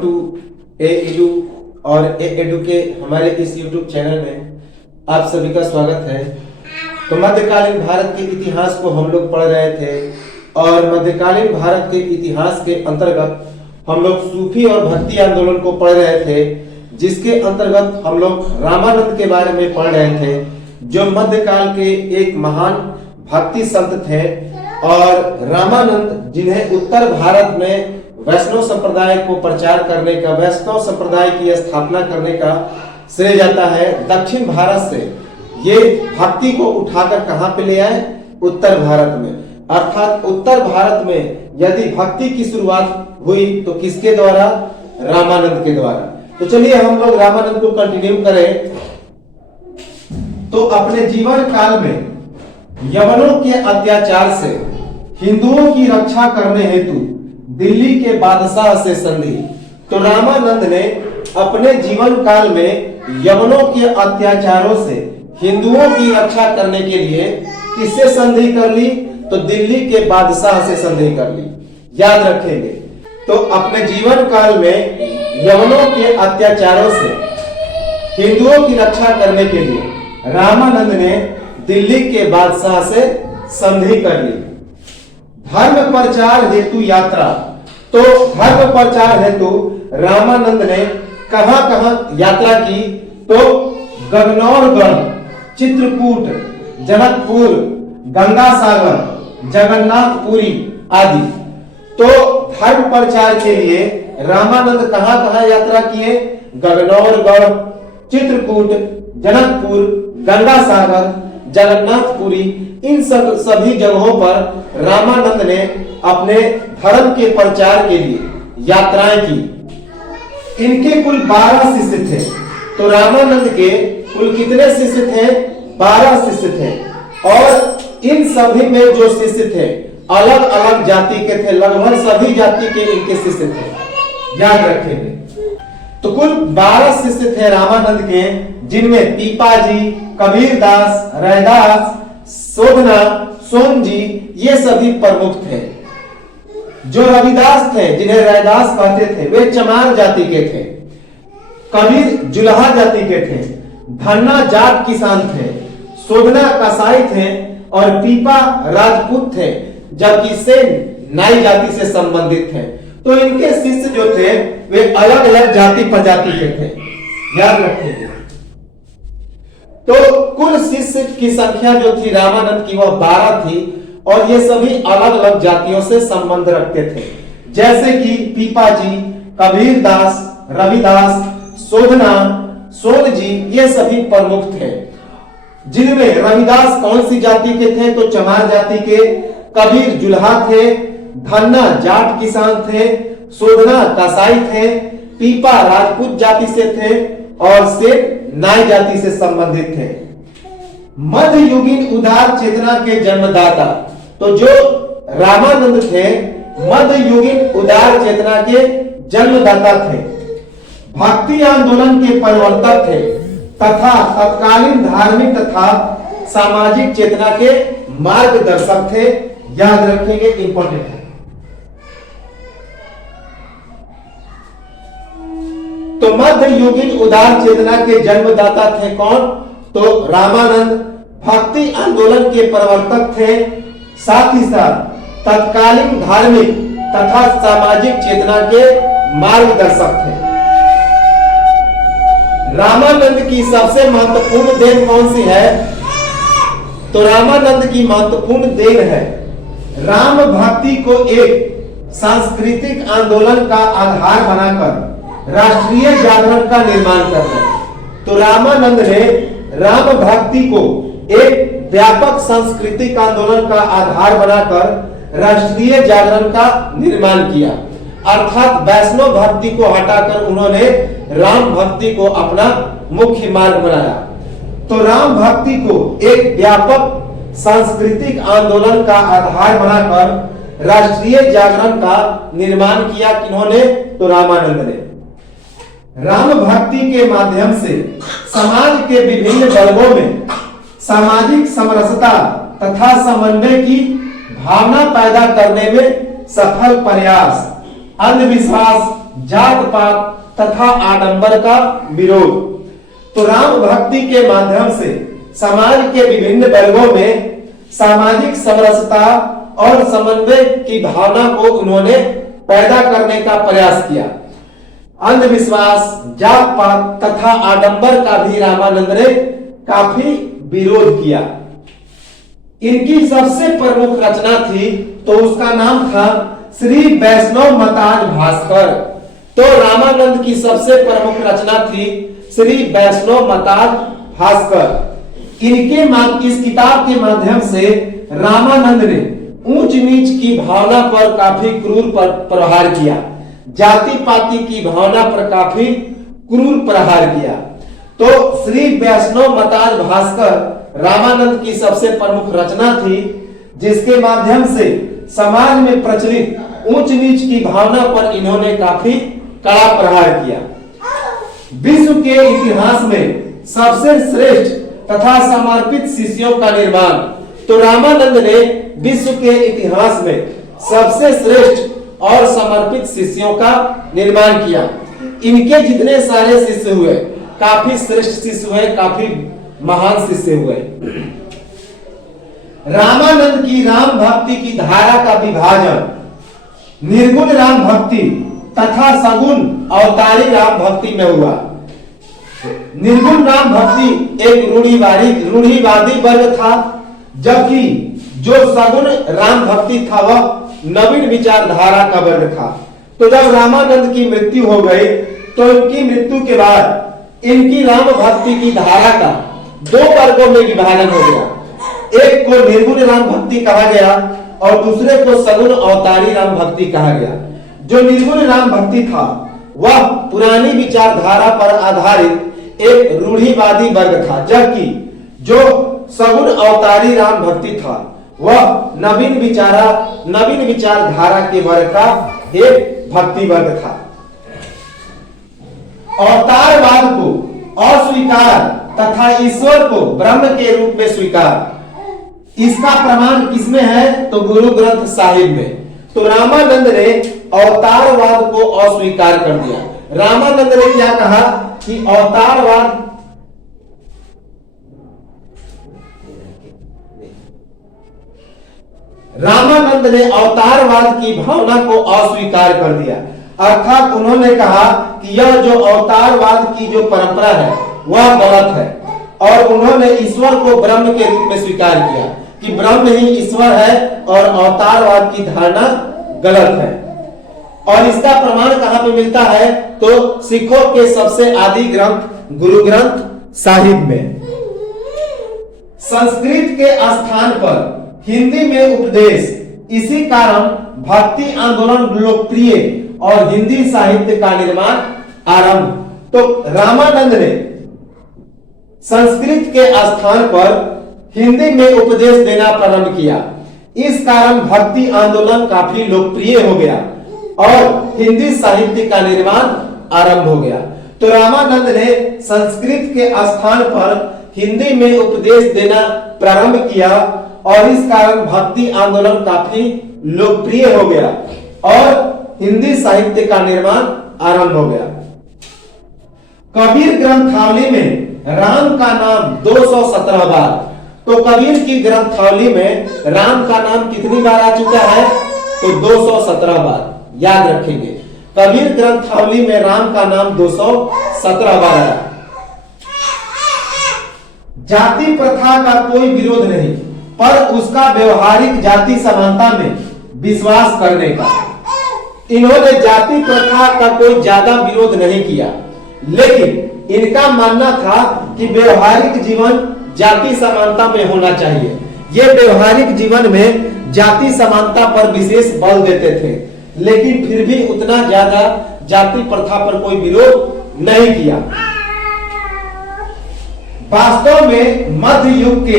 To A edu और ए edu के हमारे इस यूट्यूब चैनल में आप सभी का स्वागत है। तो मध्यकालीन भारत के इतिहास को हम लोग पढ़ रहे थे और मध्यकालीन भारत के इतिहास के अंतर्गत हम लोग सूफी और भक्ति आंदोलन को पढ़ रहे थे, जिसके अंतर्गत हम लोग रामानंद के बारे में पढ़ रहे थे, जो मध्यकाल के एक महान भक्ति संत थे। और रामानंद जिन्हें उत्तर भारत में वैष्णव संप्रदाय को प्रचार करने का, वैष्णव संप्रदाय की स्थापना करने का श्रेय जाता है। दक्षिण भारत से ये भक्ति को उठाकर कहां पे ले आए? उत्तर भारत में। अर्थात उत्तर भारत में यदि भक्ति की शुरुआत हुई तो किसके द्वारा? रामानंद के द्वारा। तो चलिए हम लोग रामानंद को कंटिन्यू करें। तो अपने जीवन काल में यवनों के अत्याचार से हिंदुओं की रक्षा करने हेतु दिल्ली के बादशाह से संधि। तो रामानंद ने अपने जीवन काल में यवनों के अत्याचारों से हिंदुओं की रक्षा करने के लिए किससे संधि कर ली? तो दिल्ली के बादशाह से संधि कर ली। याद रखेंगे। तो अपने जीवन काल में यवनों के अत्याचारों से हिंदुओं की रक्षा करने के लिए रामानंद ने दिल्ली के बादशाह से संधि कर ली। धर्म प्रचार हेतु यात्रा। तो धर्म प्रचार हेतु रामानंद ने कहां कहां यात्रा की? तो गगनौरगढ़, चित्रकूट, जनकपुर, गंगासागर, जगन्नाथपुरी आदि। तो धर्म प्रचार के लिए रामानंद कहां कहां यात्रा किए? गगनौरगढ़, चित्रकूट, जनकपुर, गंगासागर, जगन्नाथपुरी, इन सभी जगहों पर रामानंद ने अपने धर्म के प्रचार के लिए यात्राएं की। इनके कुल 12 शिष्य थे। तो रामानंद के कुल कितने शिष्य थे? 12 शिष्य थे। और इन सभी में जो शिष्य थे अलग अलग जाति के थे, लगभग सभी जाति के इनके शिष्य थे। याद रखेंगे। तो कुल 12 शिष्य थे रामानंद के, जिनमें पीपाजी, कबीरदास, रैदास, शोधना, सोम जी, ये सभी प्रमुख थे। जो रविदास थे, जिन्हें रैदास कहते थे, वे चमार जाति के थे। कबीर जुलाहा जाति के थे। धन्ना जाट किसान थे। शोधना कसाई थे और पीपा राजपूत थे, जबकि सेन नाई जाति से संबंधित थे। तो इनके शिष्य जो थे वे अलग अलग जाति प्रजाति के थे। याद रखेंगे। तो कुल शिष्य की संख्या जो थी रामानंद की वह 12 थी और ये सभी अलग अलग जातियों से संबंध रखते थे, जैसे कि पीपाजी, कबीरदास, रविदास, शोधना, सोन जी, ये सभी प्रमुख थे। जिनमें रविदास कौन सी जाति के थे? तो चमार जाति के। कबीर जुल्हा थे। धन्ना जाट किसान थे। शोधना कसाई थे। पीपा राजपूत जाति से थे और सेठ नाई जाति से संबंधित थे। मध्ययुगीन उदार चेतना के जन्मदाता। तो जो रामानंद थे मध्ययुगीन उदार चेतना के जन्मदाता थे, भक्ति आंदोलन के प्रवर्तक थे तथा तत्कालीन धार्मिक तथा सामाजिक चेतना के मार्गदर्शक थे। याद रखेंगे, इंपॉर्टेंट है। तो मध्ययुगीन उदार चेतना के जन्मदाता थे कौन? तो रामानंद भक्ति आंदोलन के प्रवर्तक थे, साथ ही साथ तत्कालीन धार्मिक तथा सामाजिक चेतना के मार्गदर्शक थे। रामानंद की सबसे महत्वपूर्ण देन कौन सी है? तो रामानंद की महत्वपूर्ण देन है राम भक्ति को एक सांस्कृतिक आंदोलन का आधार बनाकर राष्ट्रीय जागरण का निर्माण करना। तो रामानंद ने राम भक्ति को एक व्यापक सांस्कृतिक आंदोलन का आधार बनाकर राष्ट्रीय जागरण का निर्माण किया। अर्थात वैष्णव भक्ति को हटाकर उन्होंने राम भक्ति को अपना मुख्य मार्ग बनाया। तो राम भक्ति को एक व्यापक सांस्कृतिक आंदोलन का आधार बनाकर राष्ट्रीय जागरण का निर्माण किया। किन्होंने? तो रामानंद ने। राम भक्ति के माध्यम से समाज के विभिन्न वर्गों में सामाजिक समरसता तथा समन्वय की भावना पैदा करने में सफल प्रयास, अंधविश्वास, जात पात तथा आडंबर का विरोध। तो राम भक्ति के माध्यम से समाज के विभिन्न वर्गों में सामाजिक समरसता और समन्वय की भावना को उन्होंने पैदा करने का प्रयास किया। अंधविश्वास, जात पात तथा आडंबर का भी रामानंद ने काफी विरोध किया। इनकी सबसे प्रमुख रचना थी तो उसका नाम था श्री वैष्णव मताज भास्कर। तो रामानंद की सबसे प्रमुख रचना थी श्री वैष्णव मताज भास्कर। इस किताब के माध्यम से रामानंद ने ऊंच नीच की भावना पर काफी क्रूर प्रहार किया, जाति पाति की भावना पर काफी क्रूर प्रहार किया। तो श्री वैष्णव मताज भास्कर रामानंद की सबसे प्रमुख रचना थी, जिसके माध्यम से समाज में प्रचलित ऊंच नीच की भावना पर इन्होंने काफी कड़ा प्रहार किया। विश्व के इतिहास में सबसे श्रेष्ठ तथा समर्पित शिष्यों का निर्माण। तो रामानंद ने विश्व के इतिहास में सबसे श्रेष्ठ और समर्पित शिष्यों का निर्माण किया। इनके जितने सारे शिष्य हुए काफी श्रेष्ठ शिष्य हुए, काफी महान शिष्य हुए। रामानंद की राम भक्ति की धारा का विभाजन निर्गुण राम भक्ति तथा सगुण अवतारी राम भक्ति में हुआ। निर्गुण राम भक्ति एक रूढ़िवादी वर्ग था, जबकि जो सगुण राम भक्ति था वह नवीन विचारधारा का वर्ग था। तो जब रामानंद की मृत्यु हो गई तो इनकी मृत्यु के बाद इनकी राम भक्ति की धारा का दो वर्गों में विभाजन हो गया। एक को निर्गुण राम भक्ति कहा गया और दूसरे को सगुण अवतारी राम भक्ति कहा गया। जो निर्गुण राम भक्ति था वह पुरानी विचारधारा पर आधारित एक रूढ़िवादी वर्ग था, जबकि जो सगुण अवतारी राम भक्ति था वह नवीन विचारधारा के वर्ग का एक भक्ति वर्ग था। अवतारवाद को अस्वीकार तथा ईश्वर को ब्रह्म के रूप में स्वीकार, इसका प्रमाण किसमें है? तो गुरु ग्रंथ साहिब में। तो रामानंद ने अवतारवाद को अस्वीकार कर दिया। रामानंद ने क्या कहा कि रामानंद ने अवतारवाद की भावना को अस्वीकार कर दिया। अर्थात उन्होंने कहा कि यह जो अवतारवाद की जो परंपरा है वह गलत है, और उन्होंने ईश्वर को ब्रह्म के रूप में स्वीकार किया कि ब्रह्म ही ईश्वर है और अवतारवाद की धारणा गलत है। और इसका प्रमाण कहां पे मिलता है? तो सिखों के सबसे आदि ग्रंथ गुरु ग्रंथ साहिब में। संस्कृत के स्थान पर हिंदी में उपदेश, इसी कारण भक्ति आंदोलन लोकप्रिय और हिंदी साहित्य का निर्माण आरंभ। तो रामानंद ने संस्कृत के स्थान पर हिंदी में उपदेश देना प्रारंभ किया। इस कारण भक्ति आंदोलन काफी लोकप्रिय हो गया और हिंदी साहित्य का निर्माण आरंभ हो गया। तो रामानंद ने संस्कृत के स्थान पर हिंदी में उपदेश देना प्रारंभ किया और इस कारण भक्ति आंदोलन काफी लोकप्रिय हो गया और हिंदी साहित्य का निर्माण आरंभ हो गया। कबीर ग्रंथावली में राम का नाम 217 बार। तो कबीर की ग्रंथावली में राम का नाम कितनी बार आ चुका है? तो 217 बार। याद रखेंगे, कबीर ग्रंथावली में राम का नाम 217 बार आया। जाति प्रथा का कोई विरोध नहीं, पर उसका व्यवहारिक जाति समानता में विश्वास करने का। इन्होंने जाति प्रथा का कोई ज्यादा विरोध नहीं किया, लेकिन इनका मानना था कि व्यवहारिक जीवन जाति समानता में होना चाहिए। ये व्यवहारिक जीवन में जाति समानता पर विशेष बल देते थे, लेकिन फिर भी उतना ज्यादा जाति प्रथा पर कोई विरोध नहीं किया। वास्तव में मध्य युग के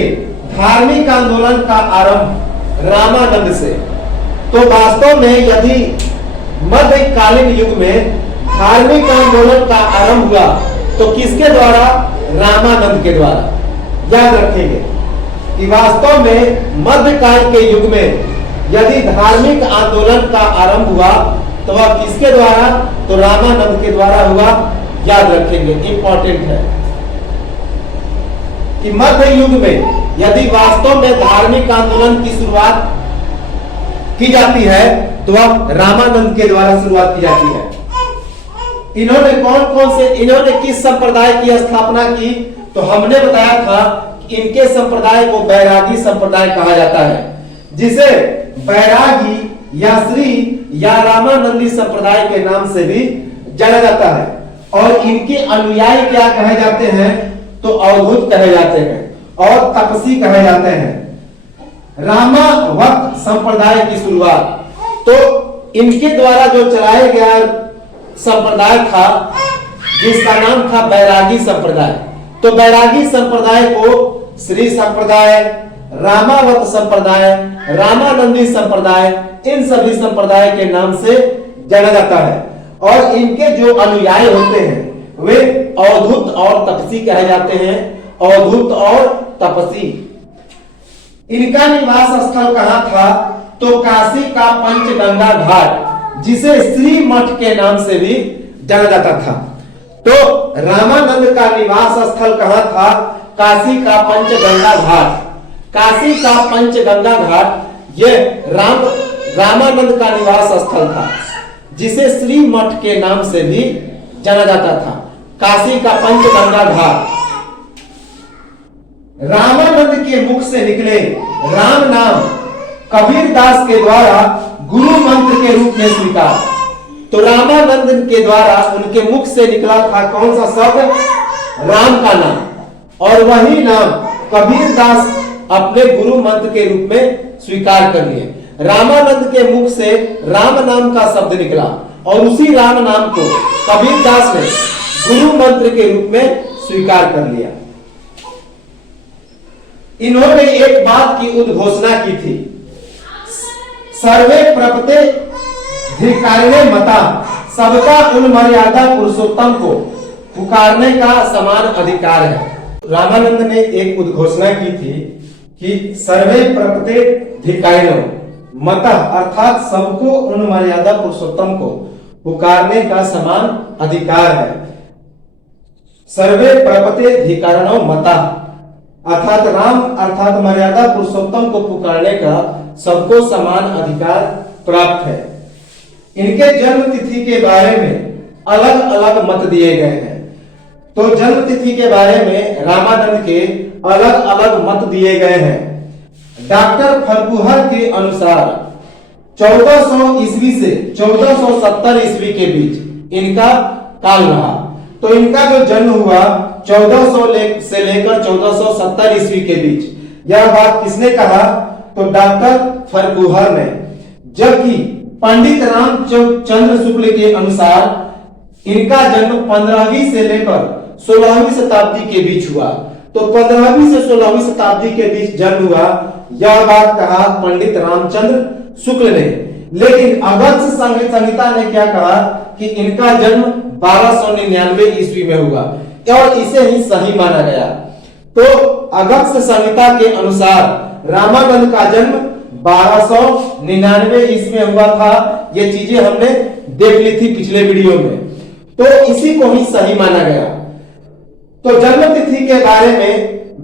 धार्मिक आंदोलन का आरंभ रामानंद से। तो वास्तव में यदि मध्यकालीन युग में धार्मिक आंदोलन का आरंभ हुआ तो किसके द्वारा? रामानंद के द्वारा। याद रखेंगे कि वास्तव में मध्यकाल के युग में यदि धार्मिक आंदोलन का आरंभ हुआ तो वह किसके द्वारा? तो रामानंद के द्वारा हुआ। याद रखेंगे, इंपॉर्टेंट है कि मध्य युग में यदि वास्तव में धार्मिक आंदोलन की शुरुआत की जाती है तो वह रामानंद के द्वारा शुरुआत की जाती है। इन्होंने किस संप्रदाय की स्थापना की? तो हमने बताया था कि इनके संप्रदाय को बैरागी संप्रदाय कहा जाता है, जिसे बैरागी या श्री या रामानंदी संप्रदाय के नाम से भी जाना जाता है। और इनके अनुयायी क्या कहे जाते हैं? तो अवधूत कहे जाते हैं और तपसी कहे जाते हैं। रामावत संप्रदाय की शुरुआत तो इनके द्वारा जो चलाया गया संप्रदाय था, जिसका नाम था बैरागी संप्रदाय। तो बैरागी संप्रदाय को श्री संप्रदाय, रामावत संप्रदाय, रामानंदी संप्रदाय, इन सभी संप्रदाय के नाम से जाना जाता है। और इनके जो अनुयायी होते हैं वे अवधूत और तपसी कहे जाते हैं। अवधूत और तपसी। इनका निवास स्थल कहां था? तो काशी का पंचगंगा घाट, जिसे श्री मठ के नाम से भी जाना जाता था। तो रामानंद का निवास स्थल कहां था? काशी का पंचगंगा घाट। काशी का पंचगंगा घाट यह रामानंद का निवास स्थल था, जिसे श्री मठ के नाम से भी जाना जाता था। काशी का पंचगंगा घाट। रामानंद के मुख से निकले राम नाम कबीरदास के द्वारा गुरु मंत्र के रूप में स्वीकार। तो रामानंद के द्वारा उनके मुख से निकला था कौन सा शब्द? राम का नाम। और वही नाम कबीरदास अपने गुरु मंत्र के रूप में स्वीकार कर लिए। रामानंद के मुख से राम नाम का शब्द निकला और उसी राम नाम को कबीरदास ने गुरु मंत्र के रूप में स्वीकार कर लिया। इन्होंने एक बात की उद्घोषणा की थी, सर्वे प्रपते धिक्कारिणे मता, सबका उन मर्यादा पुरुषोत्तम को पुकारने का समान अधिकार है। रामानंद ने एक उद्घोषणा की थी कि सर्वे प्रपते धिक्कारिणे मता, अर्थात सबको उन मर्यादा पुरुषोत्तम को पुकारने का समान अधिकार है। सर्वे प्रपते धिक्कारिणो मता, अर्थात राम अर्थात मर्यादा पुरुषोत्तम को पुकारने का सबको समान अधिकार प्राप्त है। इनके जन्म तिथि के बारे में अलग अलग मत दिए गए हैं। तो जन्म तिथि के बारे में रामानंद के अलग अलग मत दिए गए हैं। डॉक्टर फरकुहर के अनुसार 1400 ईस्वी से 1470 ईस्वी के बीच इनका काल रहा। तो इनका जो जन्म हुआ 1400 से लेकर 1470 ईस्वी के बीच। यह बात किसने कहा? तो डॉक्टर फरकुहर ने। जबकि पंडित रामचंद्र शुक्ल के अनुसार इनका जन्म 15वीं से लेकर 16वीं शताब्दी के बीच हुआ। तो 15वीं से 16वीं शताब्दी के बीच जन्म हुआ, यह बात कहा पंडित रामचंद्र शुक्ल ने। लेकिन अगस्त संहिता ने क्या कहा कि इनका जन्म 1299 ईस्वी में हुआ और इसे ही सही माना गया। तो अगस्त संहिता के अनुसार रामानंद का जन्म 1299 ईस्वी में हुआ था। ये चीजें हमने देख ली थी पिछले वीडियो में, तो इसी को ही सही माना गया। तो जन्म तिथि के बारे में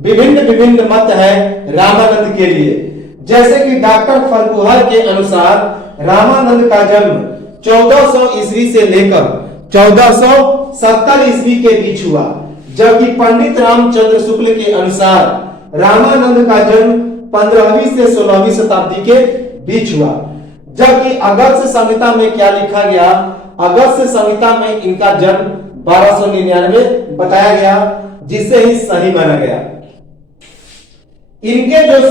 विभिन्न मत है रामानंद के लिए। जैसे कि डॉक्टर फरकुहर के अनुसार रामानंद का जन्म 1400 ईस्वी से लेकर 1470 ईस्वी के बीच हुआ। जबकि पंडित रामचंद्र शुक्ल के अनुसार रामानंद का जन्म 15वीं से 16वीं शताब्दी के बीच हुआ। जबकि अगस्त संहिता में क्या लिखा गया? अगस्त संहिता में इनका जन्म 1299 बताया गया, जिसे ही सही माना गया। इनके जो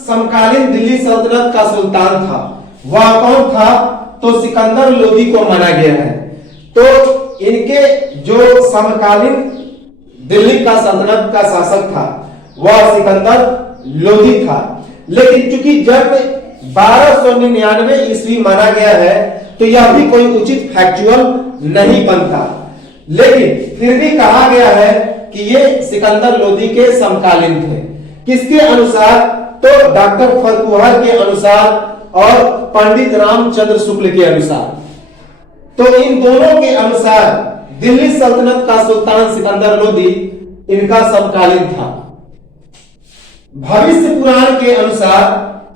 समकालीन दिल्ली सल्तनत का सुल्तान था वह कौन था? तो सिकंदर लोदी को माना गया है। तो इनके जो समकालीन दिल्ली का सल्तनत का शासक था वह सिकंदर लोदी था। लेकिन चूंकि जब 1299 ईस्वी माना गया है तो यह भी कोई उचित फैक्चुअल नहीं बनता। लेकिन फिर भी कहा गया है कि ये सिकंदर लोदी के समकालीन थे। किसके अनुसार? तो डॉक्टर फरकुहर के अनुसार और पंडित रामचंद्र शुक्ल के अनुसार। तो इन दोनों के अनुसार दिल्ली सल्तनत का सुल्तान सिकंदर लोदी इनका समकालीन था। भविष्य पुराण के अनुसार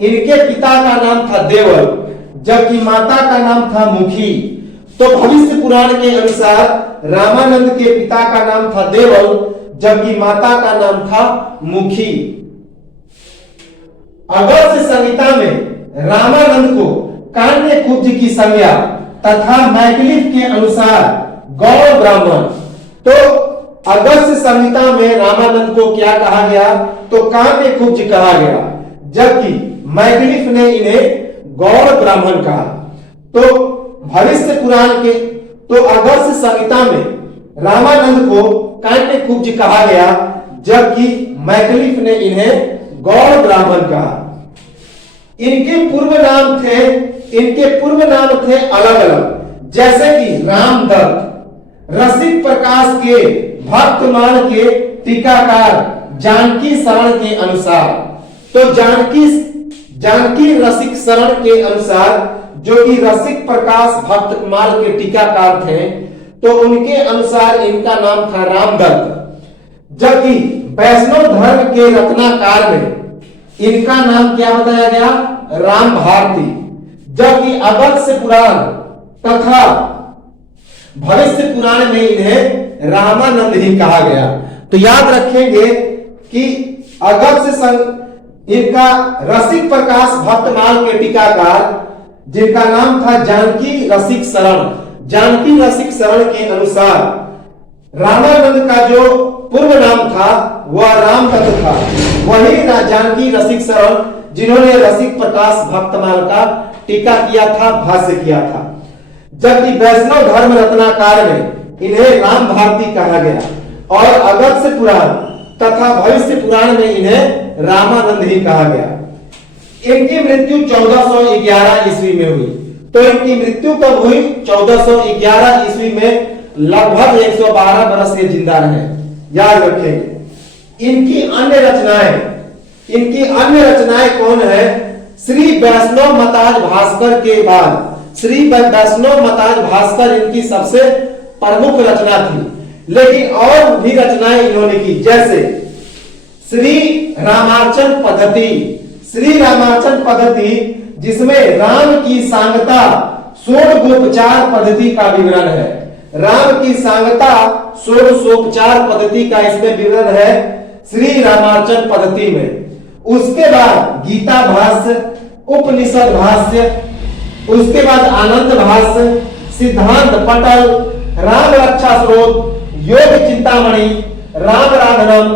इनके पिता का नाम था देवल, जबकि माता का नाम था मुखी। तो भविष्य पुराण के अनुसार रामानंद के पिता का नाम था देवल, जबकि माता का नाम था मुखी। अगस्त्य संहिता में रामानंद को कान्य कुब्ज की संज्ञा तथा मैकलिफ के अनुसार गौड़ ब्राह्मण। तो अगस्त्य संहिता में रामानंद को क्या कहा गया? तो कान्य कुब्ज कहा गया, जबकि मैकलिफ ने इन्हें गौड़ ब्राह्मण कहा। तो भविष्य पुराण के तो अगस्त्य संहिता में रामानंद को कान्य कुब्ज कहा गया, जबकि मैकलिफ ने इन्हें गौड़ ब्राह्मण कहा। इनके पूर्व नाम थे अलग अलग, जैसे कि रामदत्त, रसिक प्रकाश के भक्तमाल के टीकाकार जानकी शरण के अनुसार। तो जानकी रसिक शरण के अनुसार, जो कि रसिक प्रकाश भक्तमाल के टीकाकार थे, तो उनके अनुसार इनका नाम था रामदत्त। जबकि वैष्णव धर्म के रत्नाकार में इनका नाम क्या बताया गया? राम भारती। जबकि अगस्त्य पुराण तथा भविष्य पुराण में इन्हें रामानंद ही कहा गया। तो याद रखेंगे कि इनका रसिक प्रकाश भक्तमाल के टीकाकार, जिनका नाम था जानकी रसिक शरण, जानकी रसिक शरण के अनुसार रामानंद का जो पूर्व नाम था वह रामदत्त था। वही जानकी रसिक शरण जिन्होंने रसिक प्रकाश भक्तमाल का टीका किया था, भाष्य किया था। जबकि वैष्णव धर्म रत्नाकार में इन्हें राम भारती कहा गया और अगस्त्य पुराण तथा भविष्य पुराण में इन्हें रामानंद ही कहा गया। इनकी मृत्यु 1411 ईस्वी में हुई। तो इनकी मृत्यु कब हुई? 1411 ईस्वी में। लगभग 112 वर्ष ये जिंदा रहे, याद रखेंगे। इनकी अन्य रचनाएं कौन है? श्री वैष्णव मताज भास्कर के बाद श्री वैष्णव मताज भास्कर इनकी सबसे प्रमुख रचना थी। लेकिन और भी रचनाएं इन्होंने की, जैसे श्री रामार्चन पद्धति, जिसमें राम की सांगता षोडशोपचार पद्धति का विवरण है। राम की सांगता षोडशोपचार पद्धति का इसमें विवरण है श्री रामार्चन पद्धति में। उसके बाद गीता भाष्य, उपनिषद भाष्य, उसके बाद आनंद भाष्य, सिद्धांत पटल, राम रक्षा स्रोत, योग चिंतामणि, राम राधनम,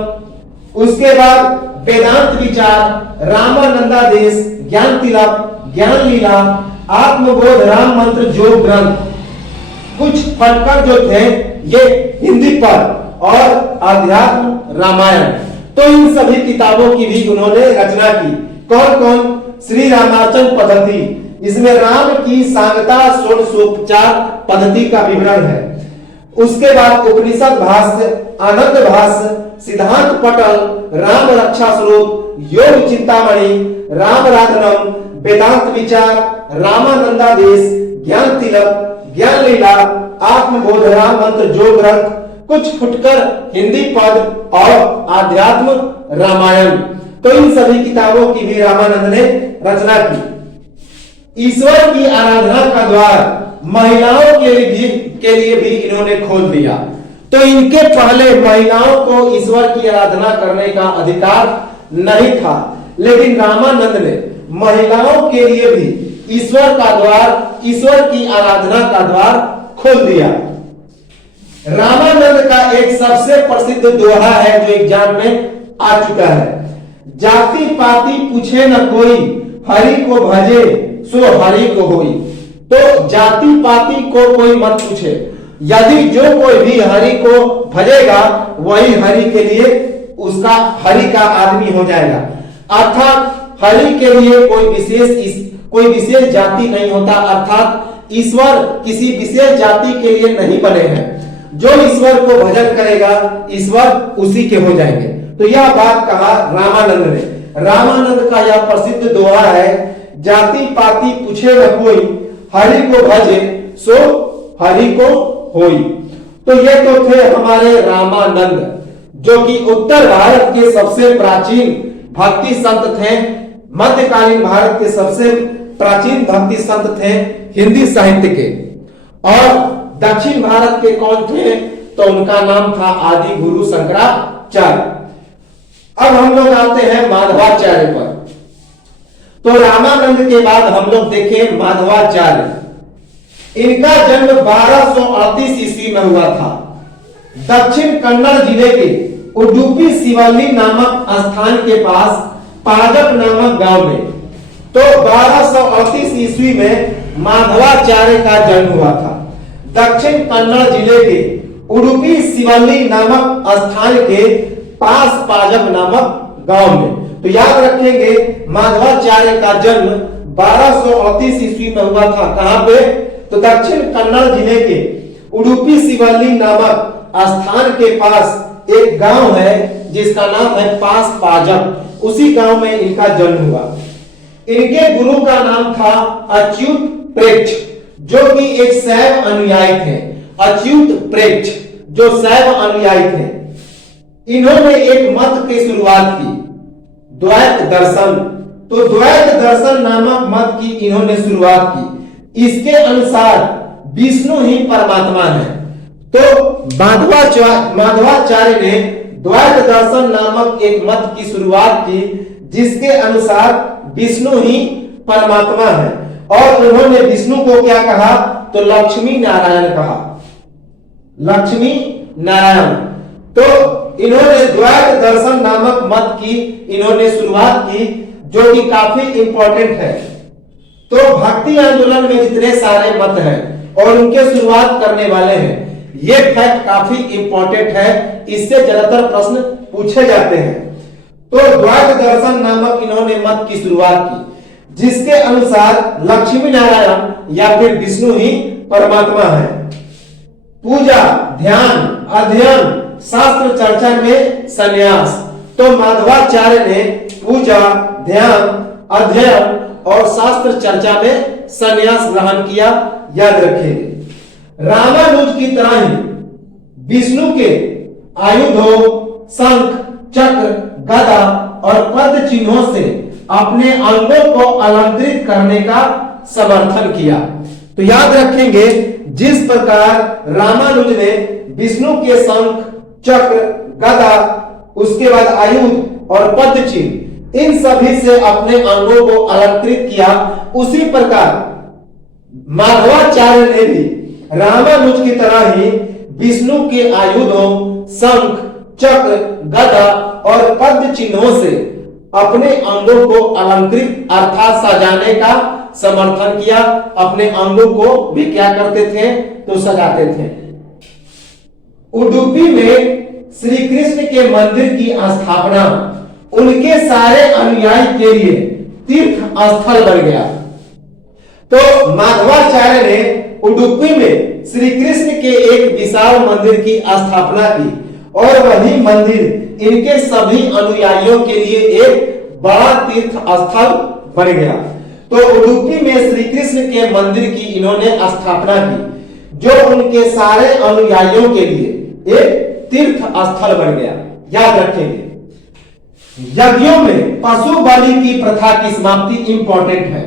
उसके बाद वेदांत विचार, रामानंदादेश, ज्ञान तिलक, ज्ञान लीला, आत्मबोध, राम मंत्र, योग ग्रंथ। कुछ फटकर जो थे ये हिंदी पर और अध्यात्म रामायण। तो इन सभी किताबों की भी उन्होंने रचना की। कौन कौन? श्री रामार्चन पद्धति, इसमें राम की सांगता षोडशोपचार पद्धति का विवरण है। उसके बाद उपनिषद भाष्य, आनंद भाष्य, सिद्धांत पटल, राम रक्षा स्रोत, योग चिंतामणि, राम राधनम, वेदांत विचार, रामानंदादेश, ज्ञान तिलक, ज्ञान लीला, आत्मबोध, राम मंत्र, योग ग्रंथ, कुछ फुटकर हिंदी पद और आध्यात्म रामायण। तो इन सभी किताबों की भी रामानंद ने रचना की। ईश्वर की आराधना का द्वार महिलाओं के लिए भी इन्होंने खोल दिया। तो इनके पहले महिलाओं को ईश्वर की आराधना करने का अधिकार नहीं था, लेकिन रामानंद ने महिलाओं के लिए भी ईश्वर का द्वार, ईश्वर की आराधना का द्वार खोल दिया। रामानंद का एक सबसे प्रसिद्ध दोहा है जो एग्जाम में आ चुका है। जाति पाति पूछे न कोई, हरि को भजे सो हरि को होई। तो जाति पाति को कोई मत पूछे, यदि जो कोई भी हरि को भजेगा वही हरि के लिए उसका हरि का आदमी हो जाएगा। अर्थात हरि के लिए कोई विशेष जाति नहीं होता, अर्थात ईश्वर किसी विशेष जाति के लिए नहीं बने हैं। जो ईश्वर को भजन करेगा ईश्वर उसी के हो जाएंगे। तो यह बात कहा रामानंद ने। रामानंद का यह प्रसिद्ध दोहा है, जाति पाति पूछे न कोई, हरि को भजे सो हरि को होई। तो ये तो थे हमारे रामानंद, जो कि उत्तर भारत के सबसे प्राचीन भक्ति संत थे, मध्यकालीन भारत के सबसे प्राचीन भक्ति संत थे हिंदी साहित्य के। और दक्षिण भारत के कौन थे, तो उनका नाम था आदि गुरु शंकराचार्य। अब हम लोग आते हैं माधवाचार्य पर। तो रामानंद के बाद हम लोग देखें माधवाचार्य। इनका जन्म 1238 ईस्वी में हुआ था, दक्षिण कन्नड़ जिले के उडुपी शिवल्ली नामक स्थान के पास पाजक नामक गांव में। तो 1238 ईस्वी में माधवाचार्य का जन्म हुआ था, दक्षिण कन्नड़ जिले के उडुपी शिवल्ली नामक स्थान के पास पाजक नामक गांव में। तो याद रखेंगे माधवाचार्य का जन्म 1238 ईस्वी में हुआ था। कहां पे, तो दक्षिण कन्नड़ जिले के उडुपी शिवल्ली नामक स्थान के पास एक गांव है जिसका नाम है पास पाजक, उसी गांव में इनका जन्म हुआ। इनके गुरु का नाम था अच्युत प्रेक्ष, जो कि एक शैव अनुयायी थे। अच्युत प्रेक्ष जो शैव अनुयायी थे, इन्होंने एक मत की शुरुआत की, द्वैत दर्शन। तो द्वैत दर्शन नामक मत की इन्होंने शुरुआत की। इसके अनुसार विष्णु ही परमात्मा है। तो माधवाचार्य ने द्वैत दर्शन नामक एक मत की शुरुआत की, जिसके अनुसार विष्णु ही परमात्मा है। और उन्होंने विष्णु को क्या कहा, तो लक्ष्मी नारायण कहा, लक्ष्मी नारायण। तो इन्होंने द्वैत दर्शन नामक मत की इन्होंने शुरुआत की, जो कि काफी इंपॉर्टेंट है। तो भक्ति आंदोलन में जितने सारे मत हैं और उनके शुरुआत करने वाले हैं, ये फैक्ट काफी इंपॉर्टेंट है, इससे ज्यादातर प्रश्न पूछे जाते हैं। तो द्वैत दर्शन नामक इन्होंने मत की शुरुआत की, जिसके अनुसार लक्ष्मी नारायण या फिर विष्णु ही परमात्मा है। पूजा, ध्यान, अध्ययन, शास्त्र चर्चा में संन्यास। तो माधवाचार्य ने पूजा, ध्यान, अध्ययन और शास्त्र चर्चा में संन्यास ग्रहण किया, याद रखेंगे। रामानुज की तरह ही विष्णु के आयुधों, शंख, चक्र, गदा और पद चिन्हों से अपने अंगों को अलंकृत करने का समर्थन किया। तो याद रखेंगे, जिस प्रकार रामानुज ने विष्णु के शंख, चक्र, गदा, उसके बाद आयुध और पद चिन्ह, इन सभी से अपने अंगों को अलंकृत किया, उसी प्रकार माधवाचार्य ने भी रामानुज की तरह ही विष्णु के आयुधों, शंख, चक्र, गदा और पद चिन्हों से अपने अंगों को अलंकृत अर्थात सजाने का समर्थन किया। अपने अंगों को भी क्या करते थे, तो सजाते थे। उडुपी में श्री कृष्ण के मंदिर की स्थापना उनके सारे अनुयायी के लिए तीर्थ स्थल बन गया। तो माधवाचार्य ने उडुपी में श्री कृष्ण के एक विशाल मंदिर की स्थापना की और वही मंदिर इनके सभी अनुयायियों के लिए एक बड़ा तीर्थ स्थल बन गया। तो उडुपी में श्री कृष्ण के मंदिर की इन्होंने स्थापना की, जो उनके सारे अनुयायियों के लिए एक तीर्थ स्थल बन गया, याद रखेंगे। यज्ञों में पशु बलि की प्रथा की समाप्ति इंपॉर्टेंट है,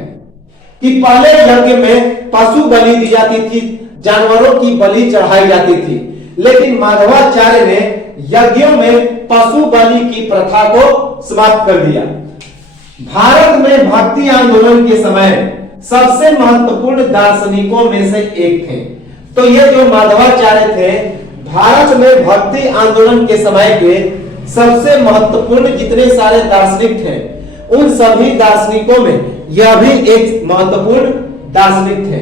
कि पहले यज्ञ में पशु बलि दी जाती थी, जानवरों की बलि चढ़ाई जाती थी, लेकिन माधवाचार्य ने यज्ञों में पशु बलि की प्रथा को समाप्त कर दिया। भारत में भक्ति आंदोलन के समय सबसे महत्वपूर्ण दार्शनिकों में से एक थे। तो ये जो माधवाचार्य थे, भारत में भक्ति आंदोलन के समय के सबसे महत्वपूर्ण जितने सारे दार्शनिक थे, उन सभी दार्शनिकों में यह भी एक महत्वपूर्ण दार्शनिक थे।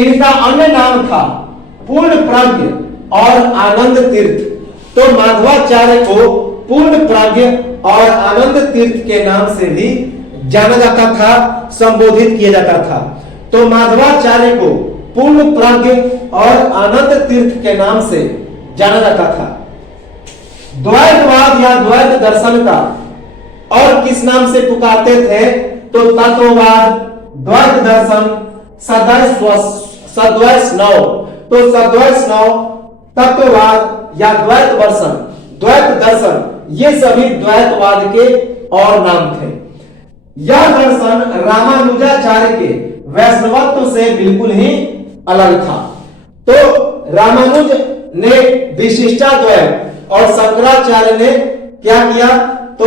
इनका अन्य नाम था पूर्ण प्रज्ञ और आनंद तीर्थ। तो माधवाचार्य को पूर्ण प्रज्ञ और आनंद तीर्थ के नाम से भी जाना जाता था, संबोधित किया जाता था। तो माधवाचार्य को पूर्ण प्रज्ञ और आनंद तीर्थ के नाम से जाना जाता था। द्वैतवाद या द्वैत दर्शन का और किस नाम से पुकारते थे, तो तत्ववाद, द्वैत दर्शन, सद्वैष्णव, तो सद्वैष्णव, तत्ववाद या द्वैत दर्शन, द्वैत दर्शन, ये सभी द्वैतवाद के और नाम थे। यह दर्शन रामानुजाचार्य के वैष्णवत्व से बिल्कुल ही अलग था। तो रामानुज ने विशिष्टाद्वैत और शंकराचार्य ने क्या किया, तो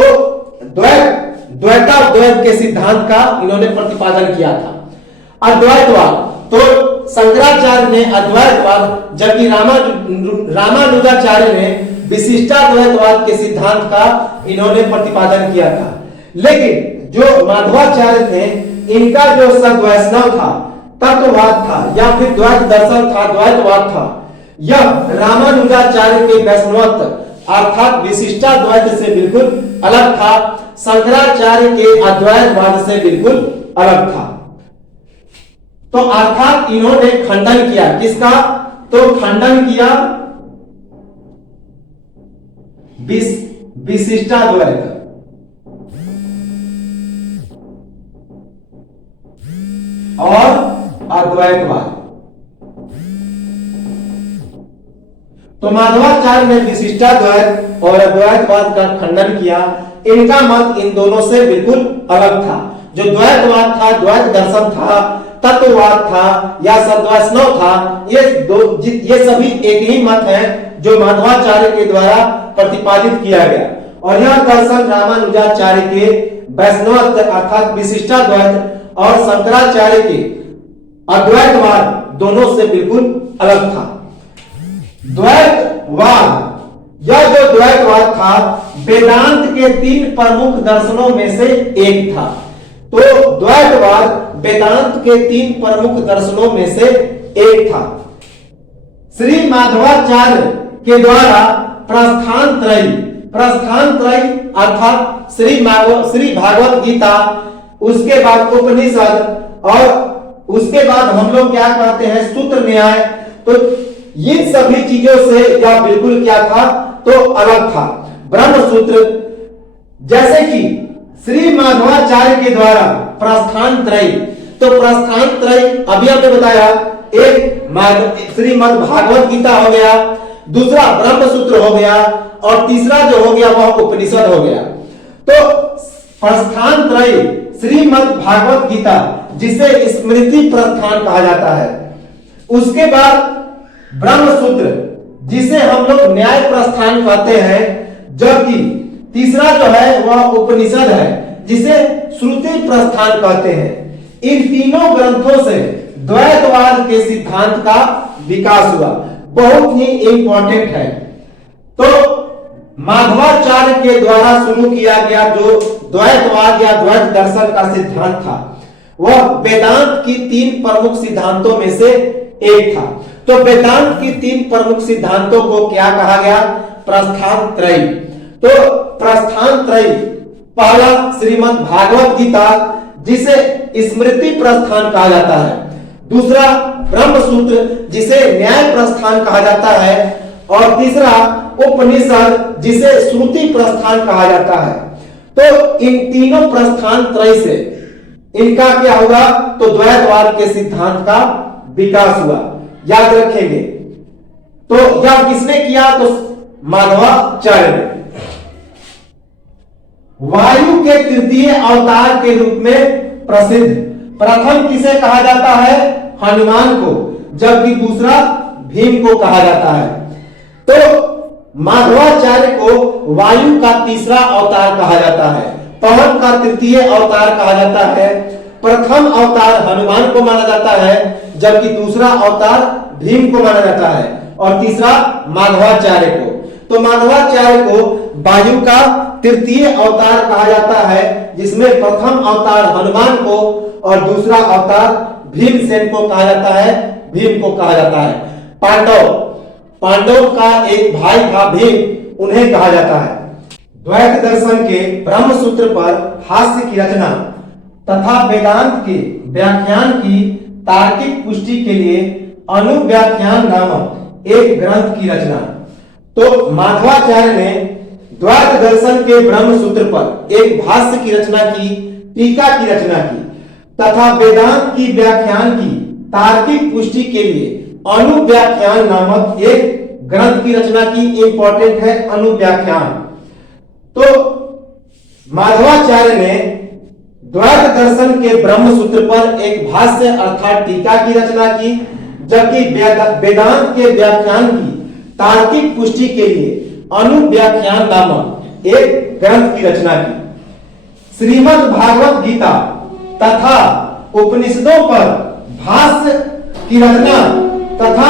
द्वैताद्वैत के सिद्धांत का इन्होंने प्रतिपादन किया था। अद्वैतवाद, तो शंकराचार्य ने अद्वैतवाद, जबकि रामानुजाचार्य ने विशिष्टाद्वैतवाद के सिद्धांत का इन्होंने प्रतिपादन किया था। लेकिन जो माधवाचार्य थे, इनका जो सद्वैष्णव था, तत्ववाद था या फिर द्वैत दर्शन था, द्वैतवाद था, यह रामानुजाचार्य के वैष्णवत्व अर्थात विशिष्टाद्वैत से बिल्कुल अलग था, शंकराचार्य के अद्वैतवाद से बिल्कुल अलग था। तो अर्थात इन्होंने खंडन किया, किसका, तो खंडन किया विशिष्टाद्वैत और अद्वैतवाद। तो माधवाचार्य ने विशिष्टाद्वैत और अद्वैतवाद का खंडन किया। इनका मत इन दोनों से बिल्कुल अलग था। जो द्वैतवाद था, द्वैत दर्शन था, तत्ववाद था या सद्वैष्णव था, ये सभी एक ही मत है जो माधवाचार्य के द्वारा प्रतिपादित किया गया। और यह दर्शन रामानुजाचार्य के वैष्णवत्व अर्थात विशिष्टाद्वैत और शंकराचार्य के अद्वैतवाद दोनों से बिल्कुल अलग था। द्वैतवाद, यह जो द्वैतवाद था वेदांत के 3 प्रमुख दर्शनों में से एक था। तो द्वैतवाद वेदांत के 3 प्रमुख दर्शनों में से एक था। श्री माधवाचार्य के द्वारा प्रस्थान त्रयी अर्थात श्री भागवत गीता, उसके बाद उपनिषद और उसके बाद हम लोग क्या कहते हैं सूत्र न्याय, तो इन सभी चीजों से यह बिल्कुल क्या था, तो अलग था। ब्रह्म सूत्र, जैसे कि श्री माधवाचार्य के द्वारा प्रस्थान त्रयी, तो प्रस्थान त्रयी अभी हमने बताया, एक श्रीमद् भागवत गीता हो गया, दूसरा ब्रह्म सूत्र हो गया और तीसरा जो हो गया वह उपनिषद हो गया। तो प्रस्थान त्रयी श्रीमद् भागवत गीता, जिसे स्मृति प्रस्थान कहा जाता है, उसके बाद ब्रह्म सूत्र, जिसे हम लोग न्याय प्रस्थान कहते हैं, जबकि तीसरा जो है वह उपनिषद है, जिसे श्रुति प्रस्थान कहते हैं। इन तीनों ग्रंथों से द्वैतवाद के सिद्धांत का विकास हुआ, बहुत ही इंपॉर्टेंट है। तो माधवाचार्य के द्वारा शुरू किया गया जो द्वैतवाद या द्वैत दर्शन का सिद्धांत था, वह वेदांत की 3 प्रमुख सिद्धांतों में से एक था। तो वेदांत की 3 प्रमुख सिद्धांतों को क्या कहा गया, प्रस्थान त्रयी। तो प्रस्थान त्रयी, पहला श्रीमद् भागवत गीता, जिसे स्मृति प्रस्थान कहा जाता है, दूसरा ब्रह्म सूत्र, जिसे न्याय प्रस्थान कहा जाता है, और तीसरा उपनिषद, जिसे श्रुति प्रस्थान कहा जाता है। तो इन तीनों प्रस्थान त्रयी से इनका क्या हुआ, तो द्वैतवाद के सिद्धांत का विकास हुआ, याद रखेंगे। तो यह किसने किया, तो माधवाचार्य ने। वायु के तृतीय अवतार के रूप में प्रसिद्ध, प्रथम किसे कहा जाता है, हनुमान को, जबकि दूसरा भीम को कहा जाता है। तो माधवाचार्य को वायु का तीसरा अवतार कहा जाता है, पवन का तृतीय अवतार कहा जाता है, प्रथम अवतार हनुमान को माना जाता है, जबकि दूसरा अवतार भीम को माना जाता है, और तीसरा माधवाचार्य को। तो माधवाचार्य को वायु का तृतीय अवतार कहा जाता है, जिसमें प्रथम अवतार हनुमान को और दूसरा अवतार भीमसेन को कहा जाता है, भीम को कहा जाता है। पांडव का एक भाई था भीम, उन्हें कहा जाता है। द्वैत दर्शन के ब्रह्म सूत्र पर हास्य की रचना तथा वेदांत के व्याख्यान की तार्किक पुष्टि के लिए अनुव्याख्यान नामक एक ग्रंथ की रचना। तो माधवाचार्य ने द्वैत दर्शन के ब्रह्म सूत्र पर एक भाष्य की रचना की, टीका की रचना की तथा वेदांत की व्याख्यान की तार्किक पुष्टि के लिए अनुव्याख्यान नामक एक ग्रंथ की रचना की। इंपॉर्टेंट है अनुव्याख्यान। तो माधवाचार्य ने द्वैत दर्शन के ब्रह्म सूत्र पर एक भाष्य अर्थात टीका की रचना की, जबकि वेदांत के व्याख्यान की तार्किक पुष्टि के लिए अनुव्याख्यान नामक एक ग्रंथ की रचना की। श्रीमद् भागवत गीता तथा उपनिषदों पर भाष्य की रचना तथा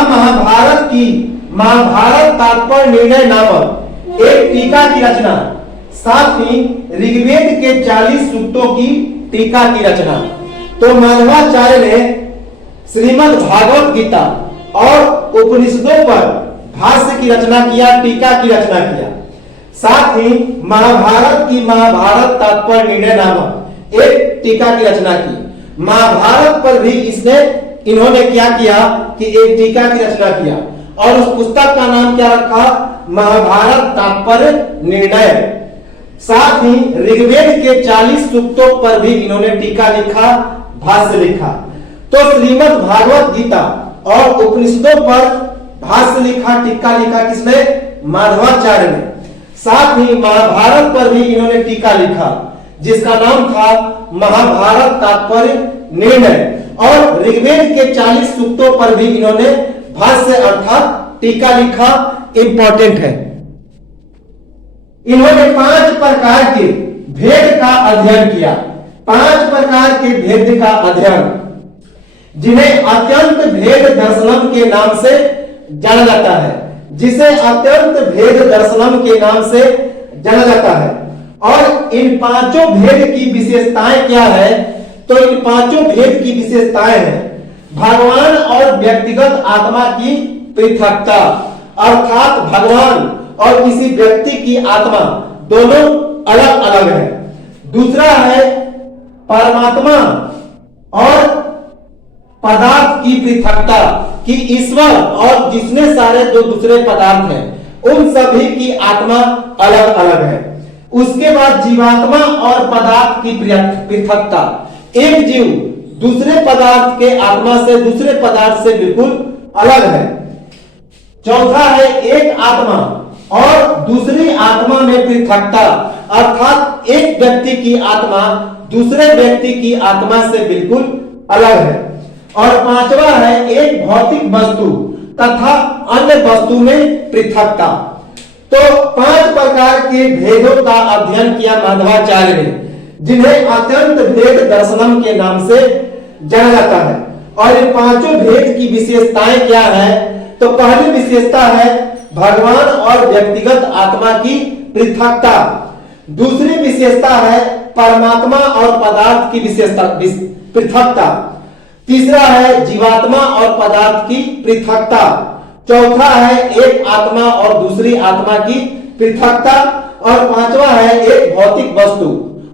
महाभारत तात्पर्य निर्णय नामक एक टीका की रचना, साथ ही ऋग्वेद के 40 सूक्तों की टीका की रचना। तो माधवाचार्य ने श्रीमद् भागवत गीता और उपनिषदों पर भाष्य की रचना किया, टीका की रचना किया, साथ ही महाभारत तात्पर्य निर्णय नामक एक टीका की रचना की। महाभारत पर भी इन्होंने क्या किया कि एक टीका की रचना किया और उस पुस्तक का नाम क्या रखा? महाभारत तात्पर्य निर्णय। साथ ही ऋग्वेद के 40 सूक्तों पर भी इन्होंने टीका लिखा, भाष्य लिखा। तो श्रीमद् भागवत गीता और उपनिषदों पर भाष्य लिखा, टीका लिखा किसने? माधवाचार्य ने। साथ ही महाभारत पर भी इन्होंने टीका लिखा जिसका नाम था महाभारत तात्पर्य निर्णय, और ऋग्वेद के 40 सूक्तों पर भी इन्होंने भाष्य अर्थात टीका लिखा। इंपॉर्टेंट है। इन्होंने 5 प्रकार के भेद का अध्ययन किया। 5 प्रकार के भेद का अध्ययन, जिन्हें अत्यंत भेद दर्शनम के नाम से जाना जाता है, जिसे अत्यंत भेद दर्शनम के नाम से जाना जाता है। और इन 5 भेद की विशेषताएं क्या है? तो इन 5 भेद की विशेषताएं हैं भगवान और व्यक्तिगत आत्मा की पृथकता, अर्थात भगवान और किसी व्यक्ति की आत्मा दोनों अलग अलग है। दूसरा है परमात्मा और पदार्थ की पृथकता, कि ईश्वर और जितने सारे जो दूसरे पदार्थ हैं उन सभी की आत्मा अलग अलग है। उसके बाद जीवात्मा और पदार्थ की पृथकता, एक जीव दूसरे पदार्थ के आत्मा से, दूसरे पदार्थ से बिल्कुल अलग है। चौथा है एक आत्मा और दूसरी आत्मा में पृथकता, अर्थात एक व्यक्ति की आत्मा दूसरे व्यक्ति की आत्मा से बिल्कुल अलग है। और 5वां है एक भौतिक वस्तु तथा अन्य वस्तु में पृथकता। तो 5 प्रकार के भेदों का अध्ययन किया माधवाचार्य ने, जिन्हें अत्यंत भेद दर्शनम के नाम से जाना जाता है। और इन 5 भेद की विशेषताएं क्या है? तो पहली विशेषता है भगवान और व्यक्तिगत आत्मा की पृथकता। दूसरी विशेषता है परमात्मा और पदार्थ की विशेषता पृथकता। तीसरा है जीवात्मा और पदार्थ की पृथकता। चौथा है एक आत्मा और दूसरी आत्मा की पृथकता। और 5वां है एक भौतिक वस्तु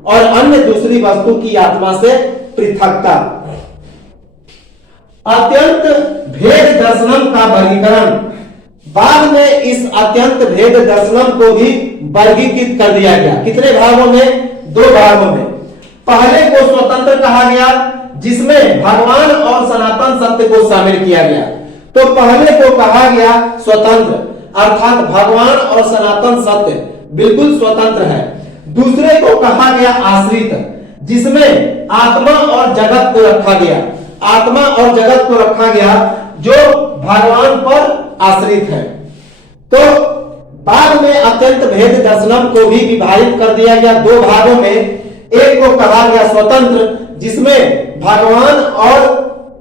और अन्य दूसरी वस्तु की आत्मा से पृथकता। अत्यंत भेद दर्शनम का वर्गीकरण, बाद में इस अत्यंत भेद दर्शनम को भी वर्गीकृत कर दिया गया। कितने भागों में? 2 भागों में। पहले को स्वतंत्र कहा गया, जिसमें भगवान और सनातन सत्य को शामिल किया गया। तो पहले को कहा गया स्वतंत्र, अर्थात भगवान और सनातन सत्य बिल्कुल स्वतंत्र है। दूसरे को कहा गया आश्रित, जिसमें आत्मा और जगत को रखा गया। आत्मा और जगत को रखा गया जो भगवान पर आश्रित है। तो बाद में अत्यंत भेद दर्शनम को भी विभाजित कर दिया गया 2 भागों में। एक को कहा गया स्वतंत्र, जिसमें भगवान और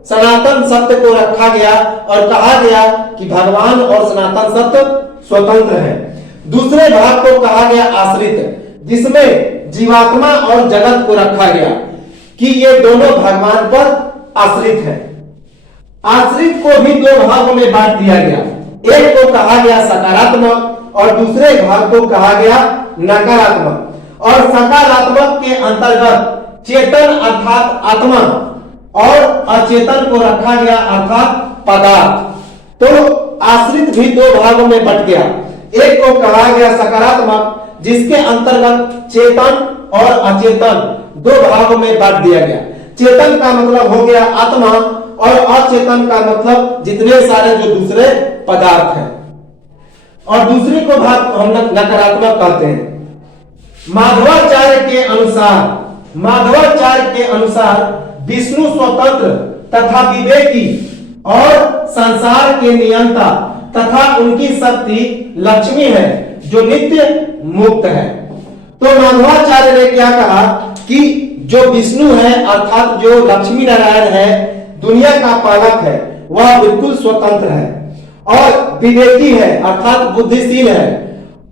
सनातन सत्य को रखा गया और कहा गया कि भगवान और सनातन सत्य स्वतंत्र है। दूसरे भाग को कहा गया आश्रित, जिसमें जीवात्मा और जगत को रखा गया कि ये दोनों भगवान पर आश्रित है। आश्रित को भी 2 भागों में बांट दिया गया। एक को कहा गया सकारात्मक और दूसरे भाग को कहा गया नकारात्मक। और सकारात्मक के अंतर्गत चेतन अर्थात आत्मा और अचेतन को रखा गया अर्थात पदार्थ। तो आश्रित भी 2 भागों में बट गया। एक को कहा गया सकारात्मक, जिसके अंतर्गत चेतन और अचेतन 2 भागों में बांट दिया गया। चेतन का मतलब हो गया आत्मा और अचेतन का मतलब जितने सारे जो दूसरे पदार्थ हैं। और दूसरी को भाग हम नकारात्मक कहते हैं। माधवाचार्य के अनुसार विष्णु स्वतंत्र तथा विवेकी और संसार के नियंता तथा उनकी शक्ति लक्ष्मी है जो नित्य मुक्त है। तो माधवाचार्य ने क्या कहा कि जो विष्णु है अर्थात जो लक्ष्मी नारायण है, दुनिया का पालक है, वह बिल्कुल स्वतंत्र है और विवेकी है अर्थात बुद्धिशील है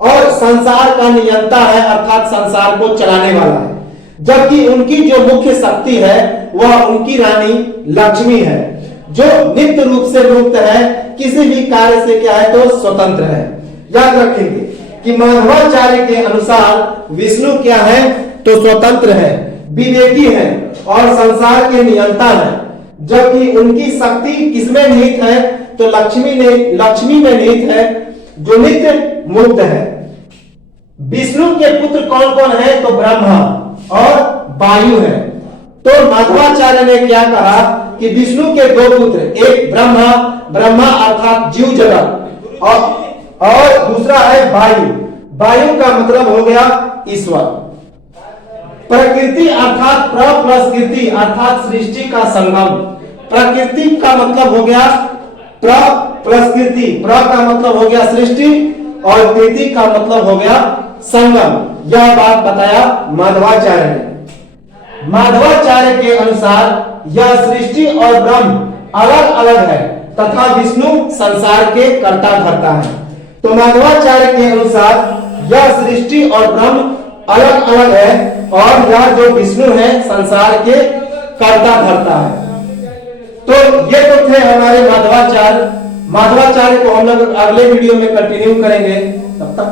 और संसार का नियंता है अर्थात संसार को चलाने वाला है। जबकि उनकी जो मुख्य शक्ति है वह उनकी रानी लक्ष्मी है जो नित्य रूप से मुक्त है, किसी भी कार्य से क्या है तो स्वतंत्र है। याद रखेंगे कि माधवाचार्य के अनुसार विष्णु क्या है तो स्वतंत्र है, विवेकी है और संसार के नियंता है। जबकि उनकी शक्ति किसमें निहित है तो लक्ष्मी में निहित है जो नित्य मुक्त है। विष्णु के पुत्र कौन कौन है तो ब्रह्मा और वायु है। तो माधवाचार्य ने क्या कहा कि विष्णु के दो पुत्र, एक ब्रह्मा अर्थात जीव जगत और दूसरा है वायु का मतलब हो गया ईश्वर। प्रकृति अर्थात प्र प्लस कृति अर्थात सृष्टि का संगम। प्रकृति का मतलब हो गया प्र प्लस कृति, प्र का मतलब हो गया सृष्टि और कृति का मतलब हो गया संगम। यह बात बताया माधवाचार्य ने। माधवाचार्य के अनुसार यह सृष्टि और ब्रह्म अलग अलग है तथा विष्णु संसार के कर्ता धर्ता है। तो माधवाचार्य के अनुसार यह सृष्टि और ब्रह्म अलग अलग है और यह जो विष्णु है संसार के कर्ता धर्ता है। तो ये तो थे हमारे माधवाचार्य को हम लोग अगले वीडियो में कंटिन्यू करेंगे। तब तक